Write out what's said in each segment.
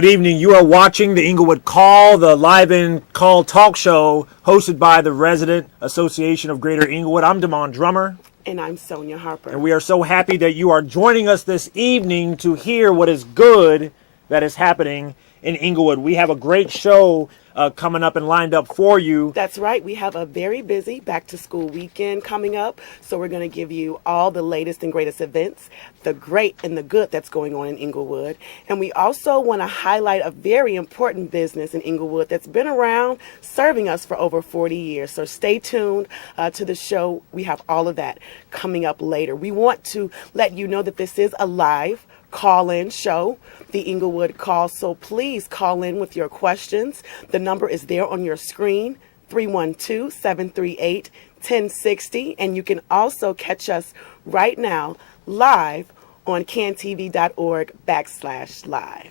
Good evening. You are watching the Inglewood Call, the live-in call talk show hosted by the Resident Association of Greater Inglewood. I'm Damon Drummer. And I'm Sonia Harper. And we are so happy that you are joining us this evening to hear what is good that is happening in Inglewood. We have a great show coming up and lined up for you. That's right. We have a very busy back-to-school weekend coming up. So we're going to give you all the latest and greatest events, the great and the good that's going on in Inglewood. And we also want to highlight a very important business in Inglewood that's been around serving us for over 40 years. So stay tuned to the show. We have all of that coming up later. We want to let you know that this is a live call-in show, the Inglewood Call. So please call in with your questions. The number is there on your screen, 312-738-1060. And you can also catch us right now live on cantv.org/live.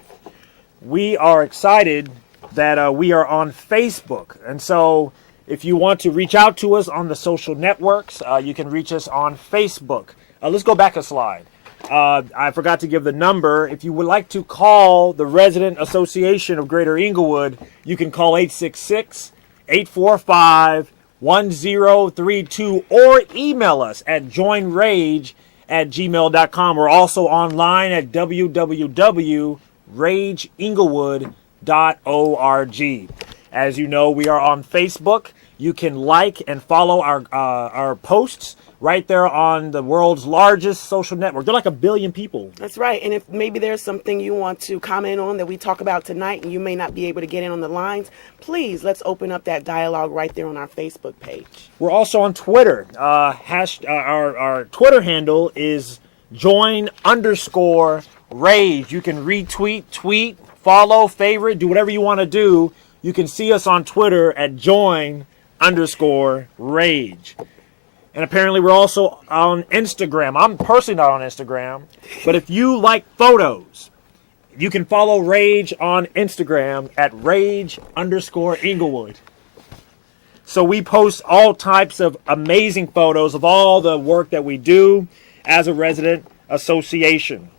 We are excited that we are on Facebook. And so if you want to reach out to us on the social networks, you can reach us on Facebook. Let's go back a slide. I forgot to give the number. If you would like to call the Resident Association of Greater Inglewood, you can call 866-845-1032 or email us at joinrage@gmail.com. We're also online at www.rageinglewood.org. As you know, we are on Facebook. You can like and follow our posts right there on the world's largest social network. They're like 1 billion people. That's right. And if maybe there's something you want to comment on that we talk about tonight and you may not be able to get in on the lines, please, let's open up that dialogue right there on our Facebook page. We're also on Twitter. Our Twitter handle is join_rage. You can retweet, tweet, follow, favorite, do whatever you want to do. You can see us on Twitter at join_rage. And apparently we're also on Instagram. I'm personally not on Instagram, but if you like photos, you can follow Rage on Instagram at Rage_Inglewood. So we post all types of amazing photos of all the work that we do as a resident association.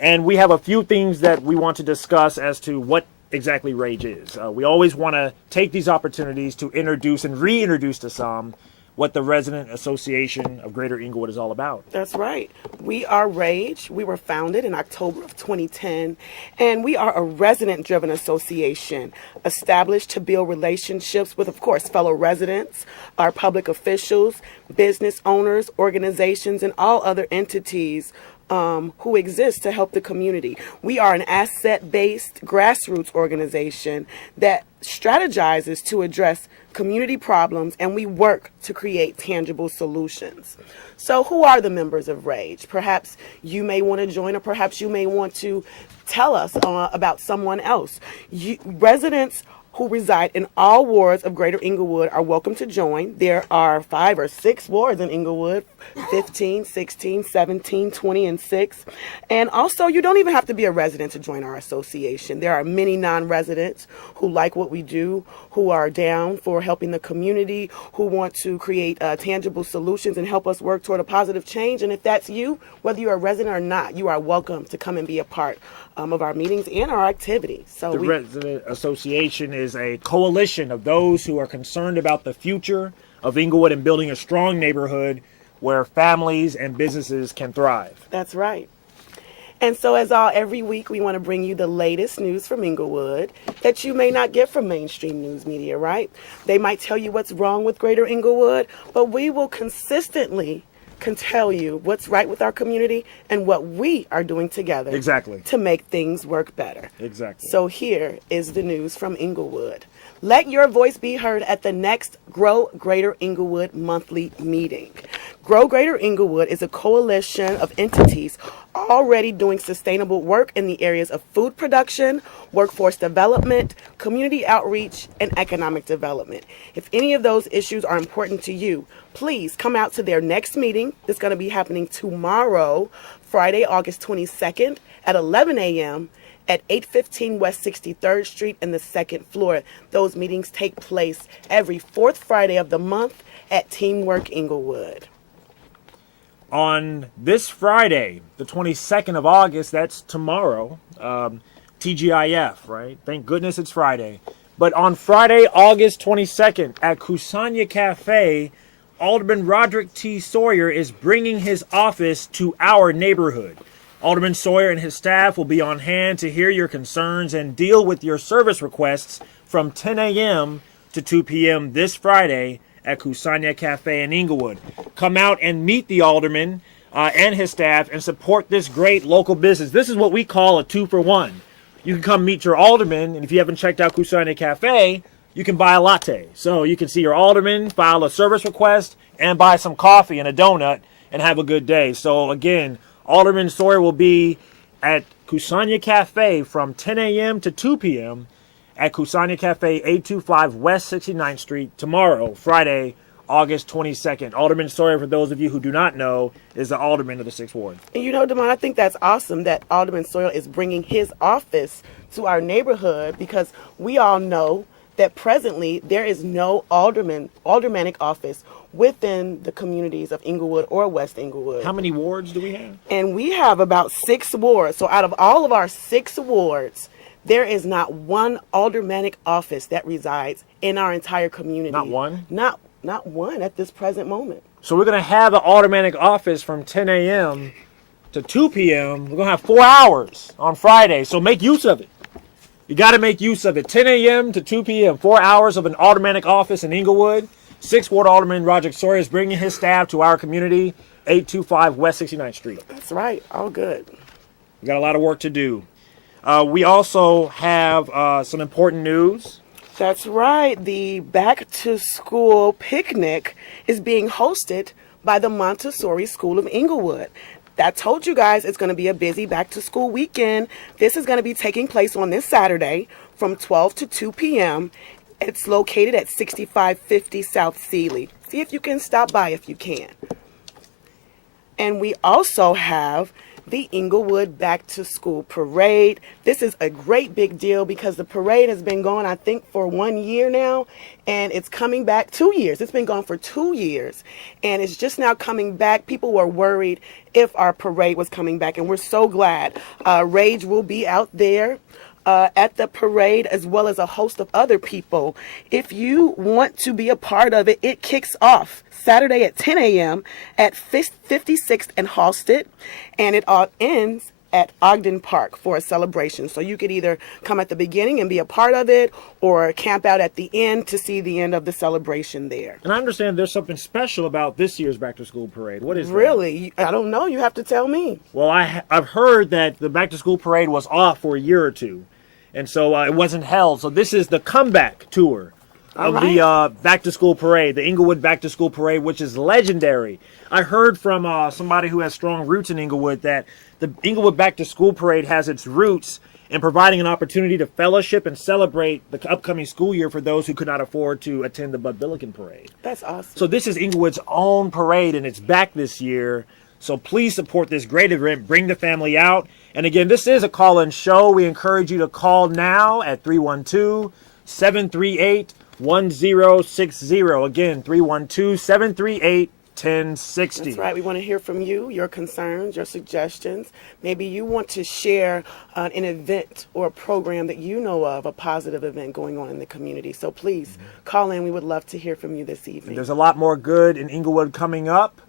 And we have a few things that we want to discuss as to what exactly Rage is. We always want to take these opportunities to introduce and reintroduce to some what the Resident Association of Greater Inglewood is all about. That's right. We are RAGE. We were founded in October of 2010, and we are a resident-driven association established to build relationships with, of course, fellow residents, our public officials, business owners, organizations, and all other entities who exist to help the community. We are an asset-based grassroots organization that strategizes to address community problems, and we work to create tangible solutions. So who are the members of RAGE? Perhaps you may want to join, or perhaps you may want to tell us about someone else. Residents who reside in all wards of Greater Inglewood are welcome to join. There are 5 or 6 wards in Inglewood, 15, 16, 17, 20, and 6. And also, you don't even have to be a resident to join our association. There are many non-residents who like what we do, who are down for helping the community, who want to create tangible solutions and help us work toward a positive change. And if that's you, whether you're a resident or not, you are welcome to come and be a part of our meetings and our activities. So the Resident Association is a coalition of those who are concerned about the future of Inglewood and building a strong neighborhood where families and businesses can thrive. That's right. And so every week we want to bring you the latest news from Inglewood that you may not get from mainstream news media, right? They might tell you what's wrong with Greater Inglewood, but we will consistently can tell you what's right with our community and what we are doing together to make things work better. Exactly. So here is the news from Inglewood. Let your voice be heard at the next Grow Greater Inglewood monthly meeting. Grow Greater Inglewood is a coalition of entities already doing sustainable work in the areas of food production, workforce development, community outreach, and economic development. If any of those issues are important to you, please come out to their next meeting. It's going to be happening tomorrow, Friday, August 22nd at 11 a.m. at 815 West 63rd Street in the 2nd floor. Those meetings take place every 4th Friday of the month at Teamwork Inglewood. On this Friday, the 22nd of August, that's tomorrow, TGIF, right? Thank goodness it's Friday. But on Friday, August 22nd at Kusanya Cafe, Alderman Roderick T. Sawyer is bringing his office to our neighborhood. Alderman Sawyer and his staff will be on hand to hear your concerns and deal with your service requests from 10 a.m. to 2 p.m. this Friday at Kusanya Cafe in Inglewood. Come out and meet the alderman and his staff and support this great local business. This is what we call a 2-for-1. You can come meet your alderman, and if you haven't checked out Kusanya Cafe, you can buy a latte. So you can see your alderman, file a service request, and buy some coffee and a donut and have a good day. So again, Alderman Sawyer will be at Kusanya Cafe from 10 a.m. to 2 p.m. at Kusanya Cafe, 825 West 69th Street tomorrow, Friday, August 22nd. Alderman Sawyer, for those of you who do not know, is the alderman of the 6th Ward. And you know, Damon, I think that's awesome that Alderman Sawyer is bringing his office to our neighborhood, because we all know that presently there is no aldermanic office within the communities of Inglewood or West Inglewood. How many wards do we have? And we have about 6 wards. So out of all of our 6 wards, there is not one aldermanic office that resides in our entire community. Not one? Not one at this present moment. So we're going to have an aldermanic office from 10 a.m. to 2 p.m. We're going to have 4 hours on Friday, so make use of it. You got to make use of it. 10 a.m. to 2 p.m., 4 hours of an aldermanic office in Inglewood. 6th Ward Alderman Roderick Sawyer is bringing his staff to our community, 825 West 69th Street. That's right. All good. We got a lot of work to do. We also have some important news. That's right. The back to school picnic is being hosted by the Montessori School of Inglewood. I told you guys it's going to be a busy back to school weekend. This is going to be taking place on this Saturday from 12 to 2 p.m. It's located at 6550 South Sealy. See if you can stop by if you can. And we also have the Inglewood Back to School Parade. This is a great big deal because the parade has been going, I think, for 1 year now, and it's coming back 2 years. It's been gone for 2 years, and it's just now coming back. People were worried if our parade was coming back, and we're so glad. RAGE will be out there at the parade, as well as a host of other people. If you want to be a part of it, it kicks off Saturday at 10 a.m. at 56th and Halsted, and it all ends at Ogden Park for a celebration. So you could either come at the beginning and be a part of it, or camp out at the end to see the end of the celebration there. And I understand there's something special about this year's Back to School Parade. What is that? Really? I don't know. You have to tell me. Well, I've heard that the Back to School Parade was off for a year or two, and so it wasn't held. So this is the comeback tour of the Back to School Parade, the Inglewood Back to School Parade, which is legendary. I heard from somebody who has strong roots in Inglewood that the Inglewood Back to School Parade has its roots in providing an opportunity to fellowship and celebrate the upcoming school year for those who could not afford to attend the Bud Billiken Parade. That's awesome. So this is Inglewood's own parade, and it's back this year. So please support this great event. Bring the family out. And again, this is a call-in show. We encourage you to call now at 312-738-1060. Again, 312-738-1060. That's right. We want to hear from you, your concerns, your suggestions. Maybe you want to share an event or a program that you know of, a positive event going on in the community. So please call in. We would love to hear from you this evening. There's a lot more good in Inglewood coming up.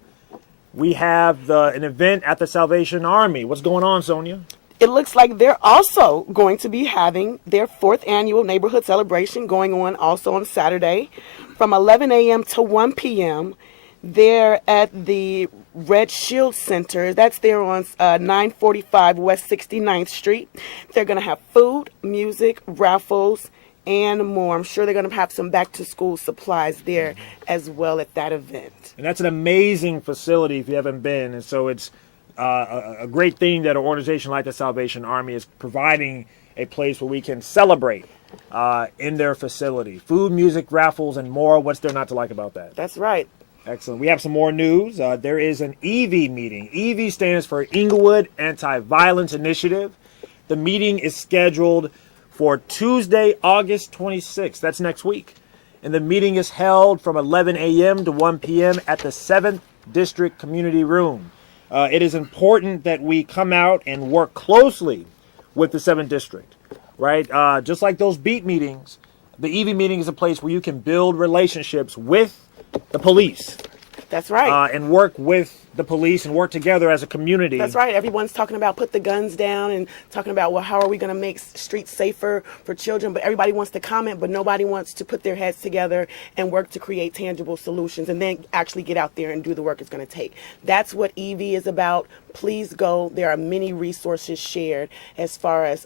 We have an event at the Salvation Army. What's going on, Sonia? It looks like they're also going to be having their 4th annual neighborhood celebration going on also on Saturday from 11 a.m. to 1 p.m. They're at the Red Shield Center. That's there on 945 West 69th Street. They're going to have food, music, raffles, and more. I'm sure they're going to have some back-to-school supplies there as well at that event. And that's an amazing facility if you haven't been. And so it's a great thing that an organization like the Salvation Army is providing a place where we can celebrate in their facility. Food, music, raffles, and more. What's there not to like about that? That's right. Excellent. We have some more news. There is an EV meeting. EV stands for Inglewood Anti-Violence Initiative. The meeting is scheduled for Tuesday, August 26th. That's next week. And the meeting is held from 11 a.m. to 1 p.m. at the 7th District Community Room. It is important that we come out and work closely with the 7th District. right? Just like those beat meetings, the EV meeting is a place where you can build relationships with the police. That's right. And work with the police and work together as a community. That's right. Everyone's talking about put the guns down and talking about, well, how are we going to make streets safer for children? But everybody wants to comment, but nobody wants to put their heads together and work to create tangible solutions and then actually get out there and do the work it's going to take. That's what EV is about. Please go. There are many resources shared as far as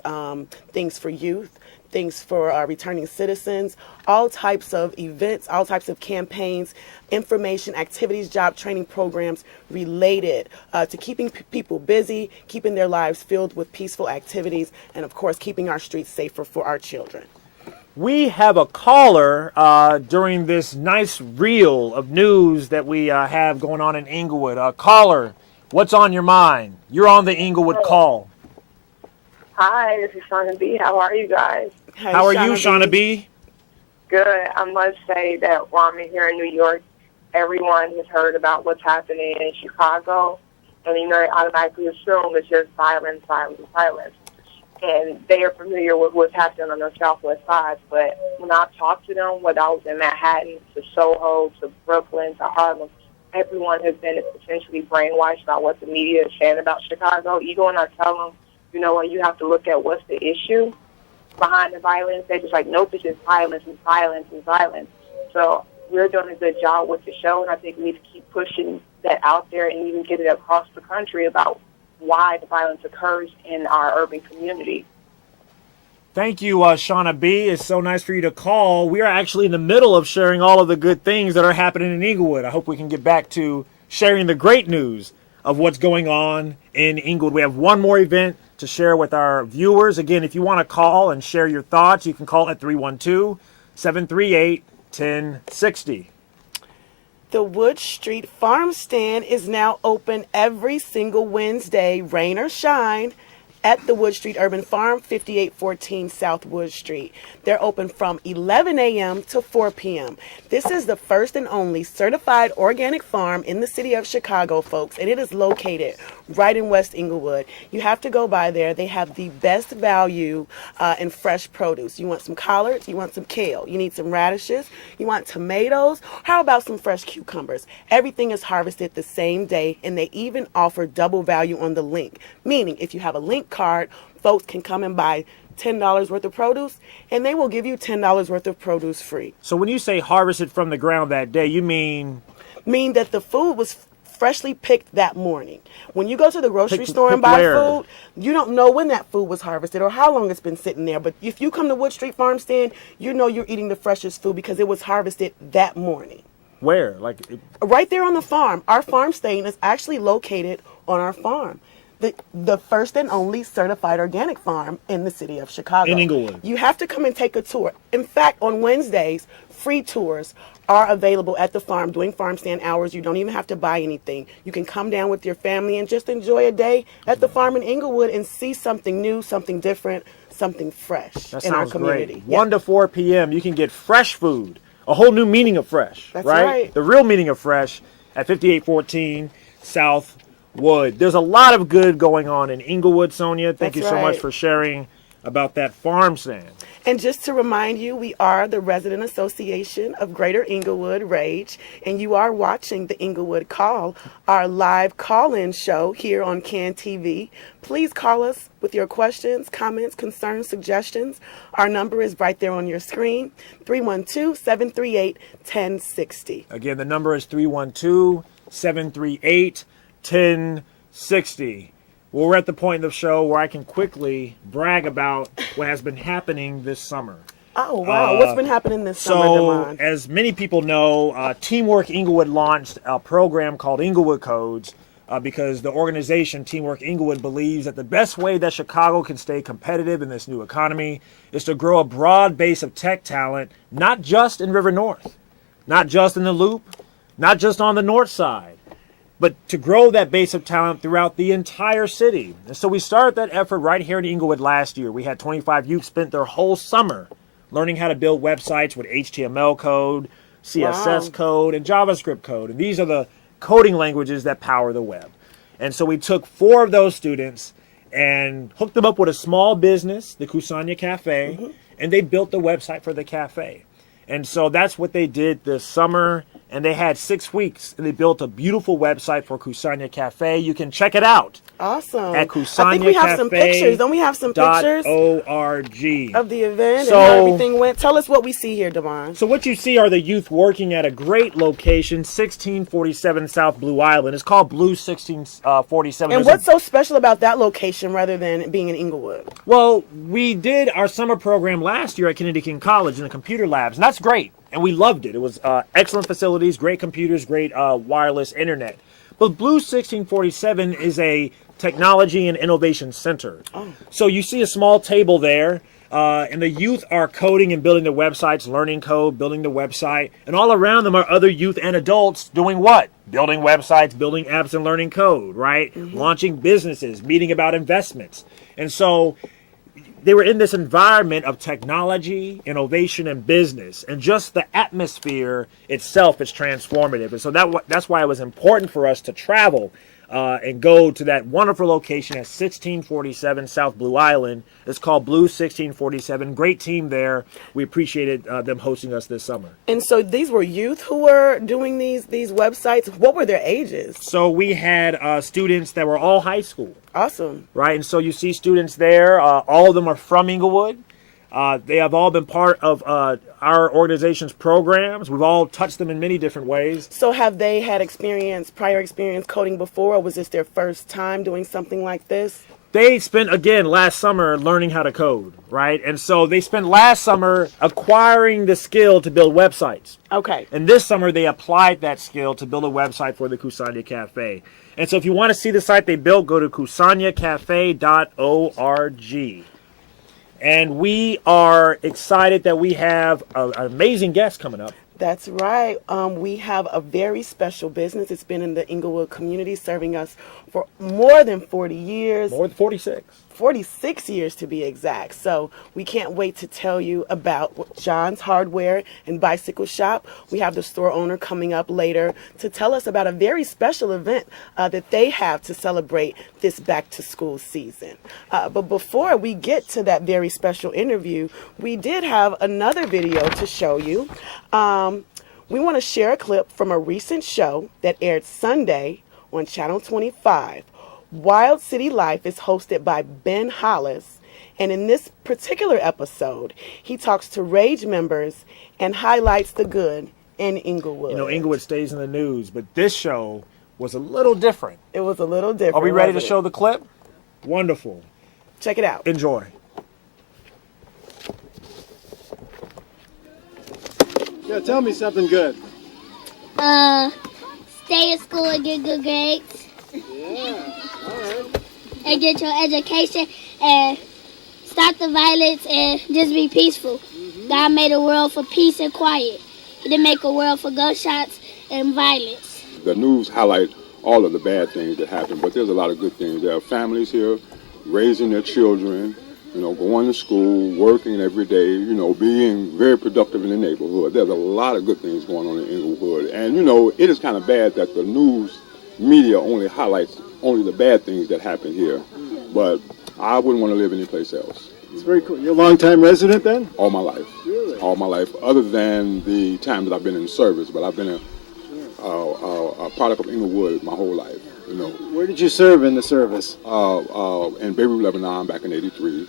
things for youth, things for returning citizens, all types of events, all types of campaigns, information, activities, job training programs related to keeping people busy, keeping their lives filled with peaceful activities, and of course, keeping our streets safer for our children. We have a caller during this nice reel of news that we have going on in Inglewood. Caller, what's on your mind? You're on the Inglewood call. Hi, this is Shauna B. How are you guys? Hey, How are you, Shauna B? Good. I must say that while I'm here in New York, everyone has heard about what's happening in Chicago, and they automatically assume it's just violence, violence, violence. And they are familiar with what's happening on the Southwest side. But when I've talked to them, whether I was in Manhattan, to Soho, to Brooklyn, to Harlem, everyone has been essentially brainwashed by what the media is saying about Chicago. Even when I tell them, you know what, you have to look at what's the issue behind the violence, they're just like, nope, it's just violence and violence and violence. So we're doing a good job with the show, and I think we need to keep pushing that out there and even get it across the country about why the violence occurs in our urban community. Thank you, Shauna B. It's so nice for you to call. We are actually in the middle of sharing all of the good things that are happening in Inglewood. I hope we can get back to sharing the great news of what's going on in Inglewood. We have one more event to share with our viewers. Again, if you want to call and share your thoughts, you can call at 312-738-1060. The Wood Street Farm Stand is now open every single Wednesday, rain or shine, at the Wood Street Urban Farm, 5814 South Wood Street. They're open from 11 a.m. to 4 p.m. This is the first and only certified organic farm in the city of Chicago, folks, and it is located right in West Inglewood. You have to go by there. They have the best value in fresh produce. You want some collards, you want some kale, you need some radishes, you want tomatoes. How about some fresh cucumbers? Everything is harvested the same day, and they even offer double value on the link, meaning if you have a link card, folks can come and buy $10 worth of produce, and they will give you $10 worth of produce free. So when you say harvested from the ground that day, you mean that the food was freshly picked that morning. When you go to the grocery store and buy food, you don't know when that food was harvested or how long it's been sitting there. But if you come to Wood Street Farm Stand, you know you're eating the freshest food because it was harvested that morning. Where? Right there on the farm. Our farm stand is actually located on our farm. The first and only certified organic farm in the city of Chicago. In Inglewood. You have to come and take a tour. In fact, on Wednesdays, free tours are available at the farm during farm stand hours. You don't even have to buy anything. You can come down with your family and just enjoy a day at the farm in Inglewood and see something new, something different, something fresh in our community. Great. 1 to 4 p.m. you can get fresh food, a whole new meaning of fresh. That's right. The real meaning of fresh at 5814 South Wood. There's a lot of good going on in Inglewood, Sonia. Thank you so much for sharing about that farm stand. And just to remind you, we are the Resident Association of Greater Inglewood, RAGE, and you are watching the Inglewood Call, our live call-in show here on CAN TV. Please call us with your questions, comments, concerns, suggestions. Our number is right there on your screen, 312-738-1060. Again, the number is 312-738-1060. Well, we're at the point in the show where I can quickly brag about what has been happening this summer. Oh, wow. What's been happening this summer, Damon? As many people know, Teamwork Inglewood launched a program called Inglewood Codes because the organization Teamwork Inglewood believes that the best way that Chicago can stay competitive in this new economy is to grow a broad base of tech talent, not just in River North, not just in the Loop, not just on the North Side, but to grow that base of talent throughout the entire city. And so we started that effort right here in Inglewood last year. We had 25 youth spent their whole summer learning how to build websites with HTML code, CSS code, and JavaScript code. And these are the coding languages that power the web. And so we took 4 of those students and hooked them up with a small business, the Kusanya Cafe, and they built the website for the cafe. And so that's what they did this summer, and they had 6 weeks, and they built a beautiful website for Kusanya Cafe. You can check it out. Awesome. At I think we have some pictures. Don't we have some pictures .org of the event and how everything went? Tell us what we see here, Devon. So what you see are the youth working at a great location, 1647 South Blue Island. It's called Blue 1647. And what's so special about that location rather than being in Inglewood? Well, we did our summer program last year at Kennedy King College in the computer labs, and that's great. And we loved it. It was excellent facilities, great computers, great wireless internet. But Blue 1647 is a technology and innovation center. So you see a small table there, and the youth are coding and building their websites, learning code, building the website. And all around them are other youth and adults doing what? Building websites, building apps, and learning code, right? Launching businesses, meeting about investments. And so they were in this environment of technology, innovation, and business, and just the atmosphere itself is transformative. And so that's why it was important for us to travel and go to that wonderful location at 1647 South Blue Island. It's called Blue 1647. Great team there. We appreciated them hosting us this summer. And so these were youth who were doing these websites. What were their ages? So we had students that were all high school. Awesome. Right, and so you see students there. All of them are from Inglewood. They have all been part of our organization's programs. We've all touched them in many different ways. So have they had prior experience coding before, or was this their first time doing something like this? They spent, again, last summer learning how to code, right? And so they spent last summer acquiring the skill to build websites. Okay. And this summer they applied that skill to build a website for the Kusanya Cafe. And so if you want to see the site they built, go to kusanyacafe.org. And we are excited that we have an amazing guest coming up. That's right. We have a very special business. It's been in the Inglewood community, serving us for more than 40 years. More than 46. 46 years to be exact. So we can't wait to tell you about John's Hardware and Bicycle Shop. We have the store owner coming up later to tell us about a very special event that they have to celebrate this back to school season. But before we get to that very special interview, we did have another video to show you. We want to share a clip from a recent show that aired Sunday on Channel 25. Wild City Life is hosted by Ben Hollis, and in this particular episode, he talks to RAGE members and highlights the good in Inglewood. You know, Inglewood stays in the news, but this show was a little different. It was a little different. Are we ready to show the clip? Wonderful. Check it out. Enjoy. Yeah, tell me something good. Stay in school and get good grades. Yeah, all right. And get your education and stop the violence and just be peaceful. God made a world for peace and quiet. He didn't make a world for gunshots and violence. The news highlight all of the bad things that happen, but there's a lot of good things. There are families here raising their children, going to school, working every day, being very productive in the neighborhood. There's a lot of good things going on in Inglewood. And, it is kind of bad that the news media only highlights only the bad things that happen here. But I wouldn't want to live anyplace else. It's very cool. You're a long-time resident then? All my life. Really? All my life, other than the time that I've been in service. But I've been a product of Inglewood my whole life. Where did you serve in the service? In Beirut, Lebanon, back in '83.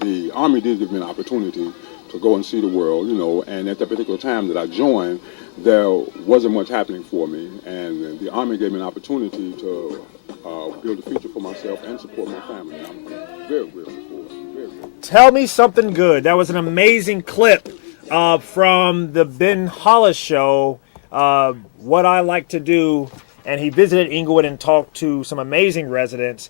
The Army did give me an opportunity to go and see the world. And at that particular time that I joined, there wasn't much happening for me, and the Army gave me an opportunity to build a future for myself and support my family. And I'm very grateful for it. Very grateful. Tell me something good. That was an amazing clip from the Ben Hollis show, What I Like to Do, and he visited Inglewood and talked to some amazing residents.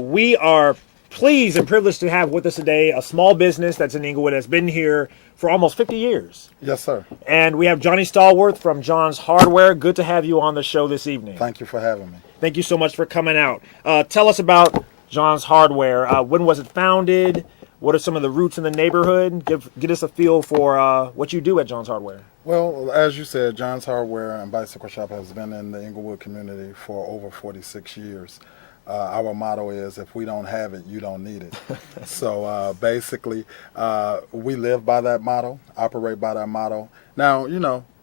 We are pleased and privileged to have with us today a small business that's in Inglewood that's been here for almost 50 years. Yes, sir. And we have Johnny Stallworth from John's Hardware. Good to have you on the show this evening. Thank you for having me. Thank you so much for coming out. Tell us about John's Hardware. When was it founded? What are some of the roots in the neighborhood? Get us a feel for what you do at John's Hardware. Well, as you said, John's Hardware and Bicycle Shop has been in the Inglewood community for over 46 years. Our motto is, if we don't have it, you don't need it. So basically, we live by that motto, operate by that motto. Now,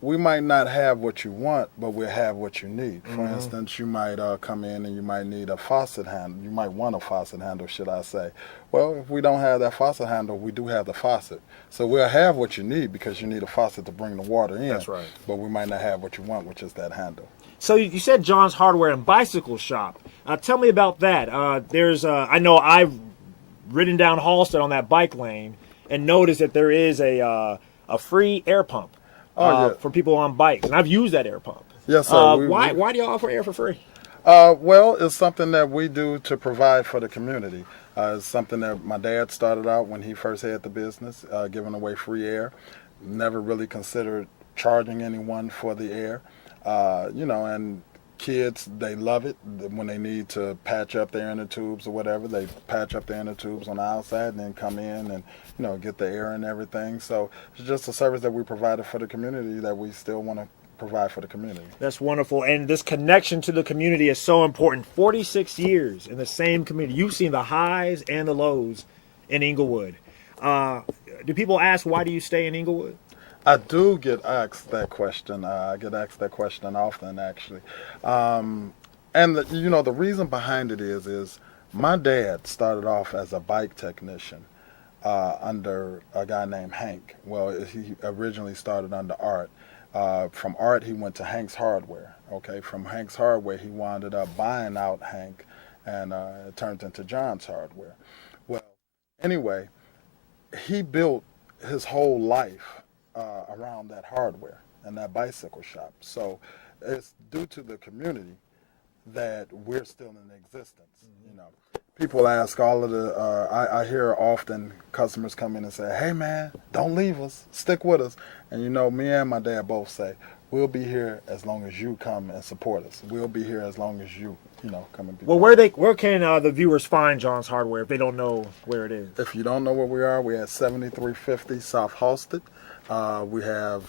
we might not have what you want, but we'll have what you need. For instance, you might come in and you might need a faucet handle. You might want a faucet handle, should I say. Well, if we don't have that faucet handle, we do have the faucet. So we'll have what you need because you need a faucet to bring the water in. That's right. But we might not have what you want, which is that handle. So you said John's Hardware and Bicycle Shop. Tell me about that. I know I've ridden down Halsted on that bike lane and noticed that there is a free air pump for people on bikes, and I've used that air pump. Yes, sir. Why do you offer air for free? Well, it's something that we do to provide for the community. It's something that my dad started out when he first had the business, giving away free air. Never really considered charging anyone for the air. And kids, they love it. When they need to patch up their inner tubes or whatever, they patch up their inner tubes on the outside and then come in and, get the air and everything. So it's just a service that we provided for the community that we still want to provide for the community. That's wonderful. And this connection to the community is so important. 46 years in the same community. You've seen the highs and the lows in Inglewood. Do people ask, why do you stay in Inglewood? I do get asked that question. I get asked that question often, actually. And the reason behind it is my dad started off as a bike technician under a guy named Hank. Well, he originally started under Art. From Art, he went to Hank's Hardware. Okay, from Hank's Hardware, he wound up buying out Hank, and it turned into John's Hardware. Well, anyway, he built his whole life around that hardware and that bicycle shop. So it's due to the community that we're still in existence. People ask all of the, I hear often customers come in and say, hey man, don't leave us, stick with us. And me and my dad both say, we'll be here as long as you come and support us. We'll be here as long as you, come and be. Well, where can the viewers find John's Hardware if they don't know where it is? If you don't know where we are, we're at 7350 South Halsted. We have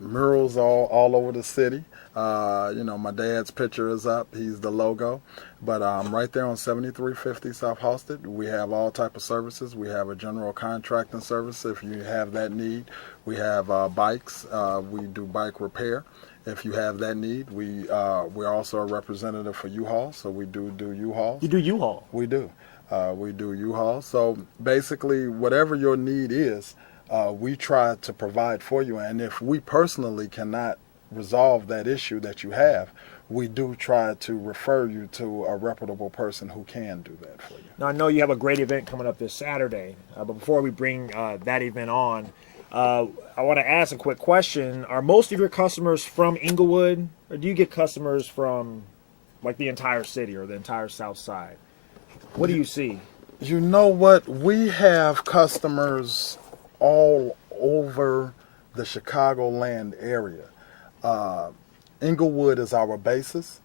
murals all over the city. My dad's picture is up. He's the logo. But right there on 7350 South Halsted, we have all type of services. We have a general contracting service if you have that need. We have bikes. We do bike repair. If you have that need, we're also a representative for U-Haul, so we do U-Haul. You do U-Haul? We do. We do U-Haul. So basically, whatever your need is, we try to provide for you. And if we personally cannot resolve that issue that you have, we do try to refer you to a reputable person who can do that for you. Now, I know you have a great event coming up this Saturday, but before we bring that event on, I want to ask a quick question. Are most of your customers from Inglewood, or do you get customers from like the entire city or the entire South Side? What do you see? You know what? We have customers all over the Chicagoland area. Inglewood is our basis,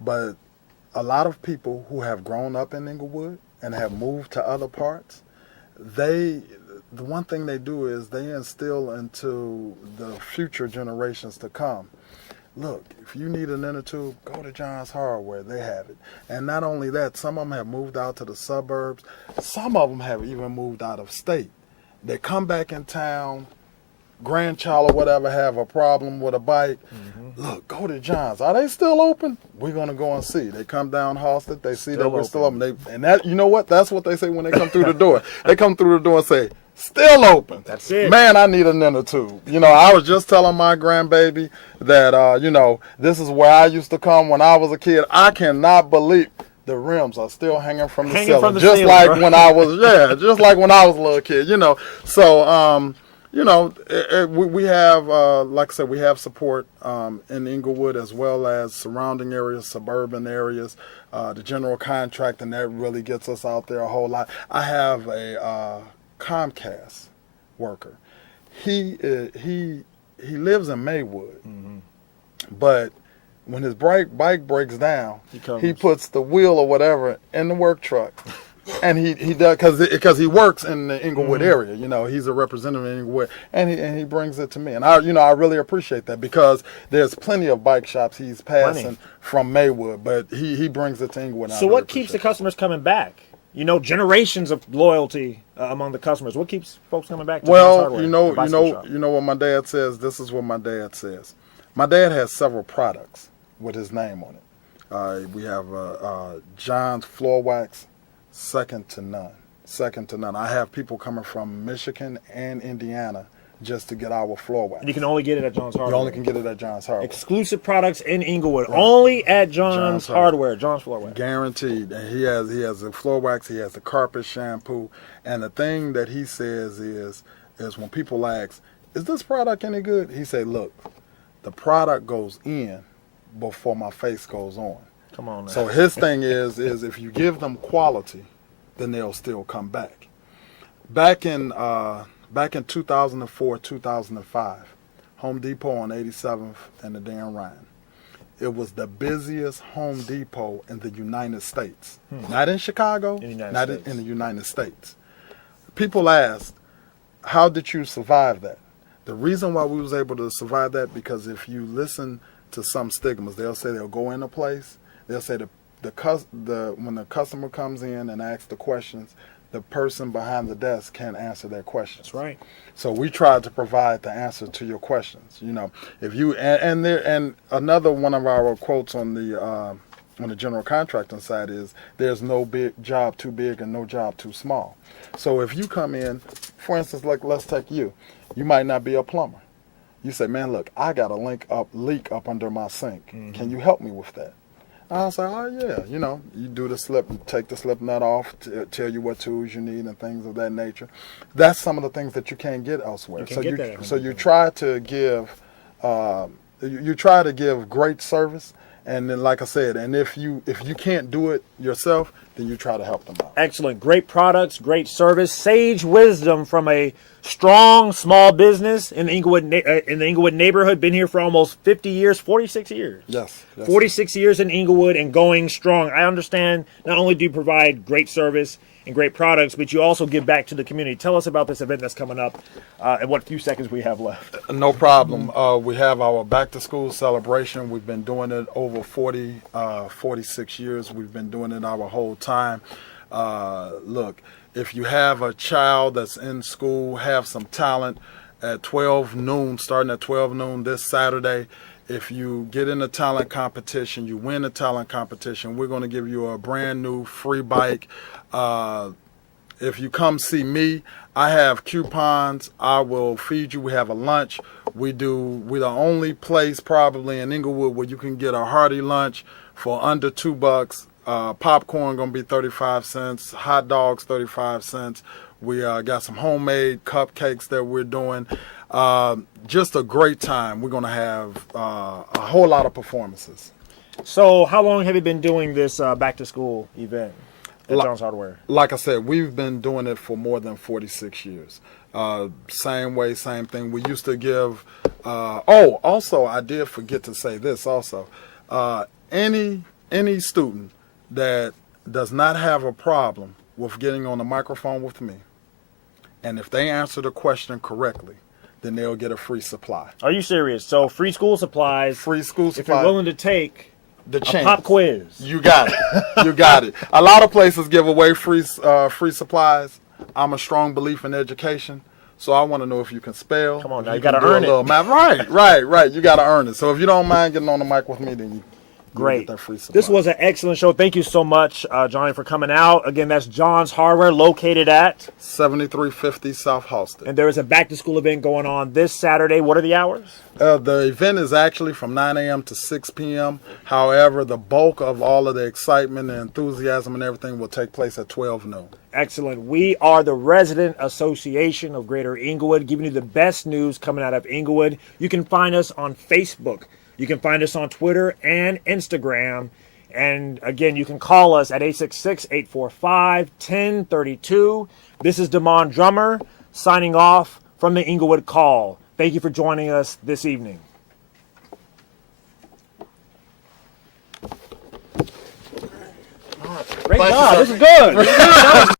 but a lot of people who have grown up in Inglewood and have moved to other parts, the one thing they do is they instill into the future generations to come, look, if you need an inner tube, go to John's Hardware. They have it. And not only that, some of them have moved out to the suburbs. Some of them have even moved out of state. They come back in town, grandchild or whatever have a problem with a bike. Look, go to John's. Are they still open? We're going to go and see. They come down Halsted. They see that we're still open. And that, you know what? That's what they say when they come through the door. They come through the door and say, still open. That's it. Man, I need an inner tube. I was just telling my grandbaby that, this is where I used to come when I was a kid. I cannot believe the rims are still hanging from the ceiling. Just like when I was, just like when I was a little kid, So, we have, like I said, we have support in Inglewood as well as surrounding areas, suburban areas. The general contracting, that really gets us out there a whole lot. I have a Comcast worker. He lives in Maywood, but when his bike breaks down, he puts the wheel or whatever in the work truck, And he does because he works in the Inglewood area. You know, he's a representative in Inglewood, and he brings it to me, and I really appreciate that because there's plenty of bike shops he's passing from Maywood, but he brings it to Inglewood. So what keeps the customers coming back? You know, generations of loyalty among the customers. What keeps folks coming back to John's Hardware, you know what my dad says. This is what my dad says. My dad has several products with his name on it. We have John's Floor Wax, second to none. Second to none. I have people coming from Michigan and Indiana just to get our floor wax. And you can only get it at John's Hardware. You only can get it at John's Hardware. Exclusive products in Inglewood, only at John's Hardware. John's Floor Wax. Guaranteed. And he has the floor wax. He has the carpet shampoo. And the thing that he says is when people ask, "Is this product any good?" He say, "Look, the product goes in before my face goes on." Come on, man. So his thing is if you give them quality, then they'll still come back. Back in 2004, 2005, Home Depot on 87th and the Dan Ryan. It was the busiest Home Depot in the United States. Not in Chicago, in the United States. People asked, how did you survive that? The reason why we was able to survive that, because if you listen to some stigmas, they'll say they'll go in a place, they'll say when the customer comes in and asks the questions, the person behind the desk can't answer their questions. That's right. So we tried to provide the answer to your questions. You know, if you and another one of our quotes on the general contracting side is, "There's no big job too big and no job too small." So if you come in, for instance, like let's take you might not be a plumber. You say, "Man, look, I got a leak up under my sink. Can you help me with that?" I'll say, "Oh yeah, you know, you do the slip, take the slip nut off, tell you what tools you need and things of that nature." That's some of the things that you can't get elsewhere. You try to give great service, and then like I said, and if you can't do it yourself, then you try to help them out. Excellent, great products, great service, sage wisdom from a strong small business in the Inglewood neighborhood. Been here for almost 50 years, 46 years. Yes. 46 years in Inglewood and going strong. I understand not only do you provide great service and great products, but you also give back to the community. Tell us about this event that's coming up and what few seconds we have left. No problem. We have our back to school celebration. We've been doing it over 46 years. We've been doing it our whole time. Look, if you have a child that's in school, have some talent, at 12 noon, starting at 12 noon this Saturday, if you get in a talent competition, you win a talent competition, we're going to give you a brand new free bike. If you come see me, I have coupons. I will feed you. We have a lunch. We're the only place probably in Inglewood where you can get a hearty lunch for under $2. Popcorn going to be 35 cents. Hot dogs 35 cents. We got some homemade cupcakes that we're doing. Just a great time. We're going to have a whole lot of performances. So how long have you been doing this back to school event at John's Hardware? Like I said, we've been doing it for more than 46 years. Same way, same thing. We used to give, also I did forget to say this also. Any student that does not have a problem with getting on the microphone with me, and if they answer the question correctly, then they'll get a free supply. Are you serious? So free school supplies. Free school supplies. If you're willing to take the a pop quiz. You got it. You got it. A lot of places give away free supplies. I'm a strong believer in education. So I want to know if you can spell. Come on, now you got to earn it. Right. You got to earn it. So if you don't mind getting on the mic with me, then you great. Get that free supply. This was an excellent show. Thank you so much, Johnny, for coming out. Again, that's John's Hardware, located at 7350 South Halsted. And there is a back-to-school event going on this Saturday. What are the hours? The event is actually from 9 a.m. to 6 p.m. However, the bulk of all of the excitement and enthusiasm and everything will take place at 12 noon. Excellent. We are the Resident Association of Greater Inglewood, giving you the best news coming out of Inglewood. You can find us on Facebook. You can find us on Twitter and Instagram. And again, you can call us at 866-845-1032. This is Damon Drummer signing off from the Inglewood Call. Thank you for joining us this evening. All right. Great job. This is good. This is good.